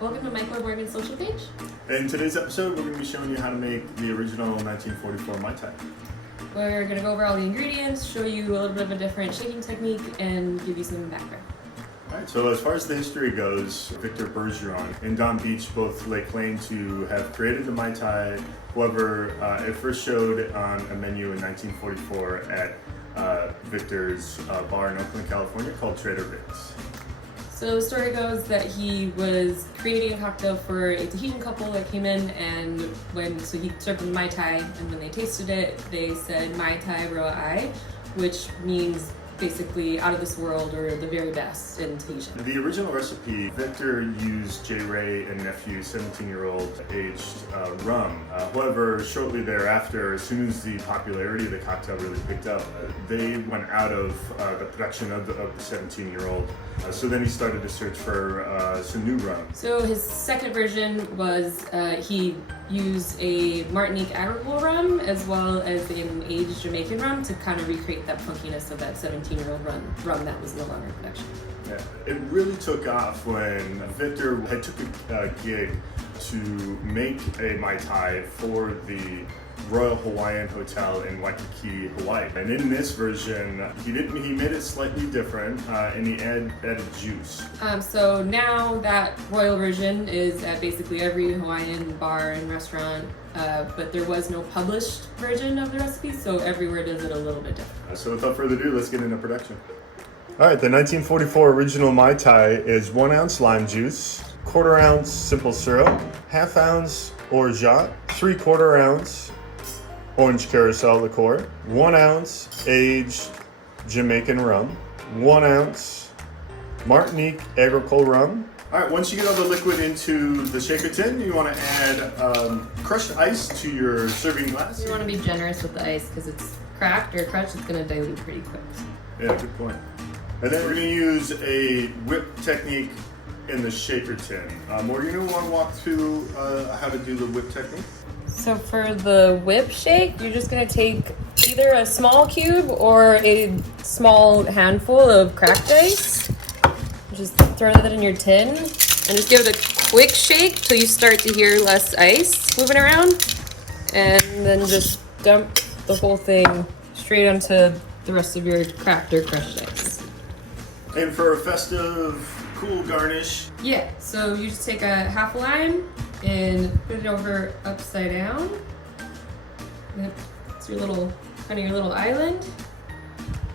Welcome to Michael Morgan's social page. In today's episode, we're going to be showing you how to make the original 1944 Mai Tai. We're going to go over all the ingredients, show you a little bit of a different shaking technique, and give you some background. Alright, so as far as the history goes, Victor Bergeron and Don Beach both lay claim to have created the Mai Tai. However, it first showed on a menu in 1944 at Victor's bar in Oakland, California called Trader Vic's. So the story goes that he was creating a cocktail for a Tahitian couple that came in, and so he served them Mai Tai, and when they tasted it, they said Mai Tai Roa Ai, which means basically out of this world or the very best in Tahitian. The original recipe, Victor used J. Ray and nephew, 17-year-old aged rum. However, shortly thereafter, as soon as the popularity of the cocktail really picked up, they went out of the production of the 17-year-old. So then he started to search for some new rum. So his second version was he used a Martinique agricole rum as well as an aged Jamaican rum to kind of recreate that funkiness of that 17-year-old rum that was no longer in production. Yeah, it really took off when Victor had took a gig to make a Mai Tai for the Royal Hawaiian Hotel in Waikiki, Hawaii. And in this version, he made it slightly different, and he added juice. So now that royal version is at basically every Hawaiian bar and restaurant, but there was no published version of the recipe, so everywhere does it a little bit different. So without further ado, let's get into production. All right, the 1944 original Mai Tai is 1 ounce lime juice, 1/4 ounce simple syrup, 1/2 ounce orgeat, 3/4 ounce orange carousel liqueur, 1 ounce aged Jamaican rum, 1 ounce Martinique agricole rum. All right, once you get all the liquid into the shaker tin, you want to add crushed ice to your serving glass. You want to be generous with the ice because it's cracked or crushed, it's going to dilute pretty quick. Yeah, good point. And then we're going to use a whip technique in the shaker tin. Morgan, you want to walk through how to do the whip technique? So for the whip shake, you're just going to take either a small cube or a small handful of cracked ice. Just throw that in your tin and just give it a quick shake till you start to hear less ice moving around. And then just dump the whole thing straight onto the rest of your cracked or crushed ice. And for a festive, cool garnish. Yeah, so you just take a half a lime and put it over upside down. It's your little island.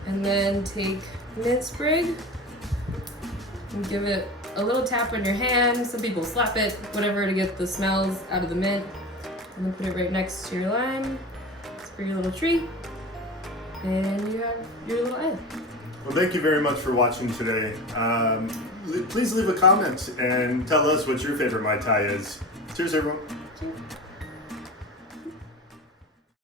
And then take mint sprig and give it a little tap on your hand. Some people slap it, whatever, to get the smells out of the mint. And then put it right next to your lime. It's for your little treat. And you have your little island. Well, thank you very much for watching today. Please leave a comment and tell us what your favorite Mai Tai is. Cheers, everyone.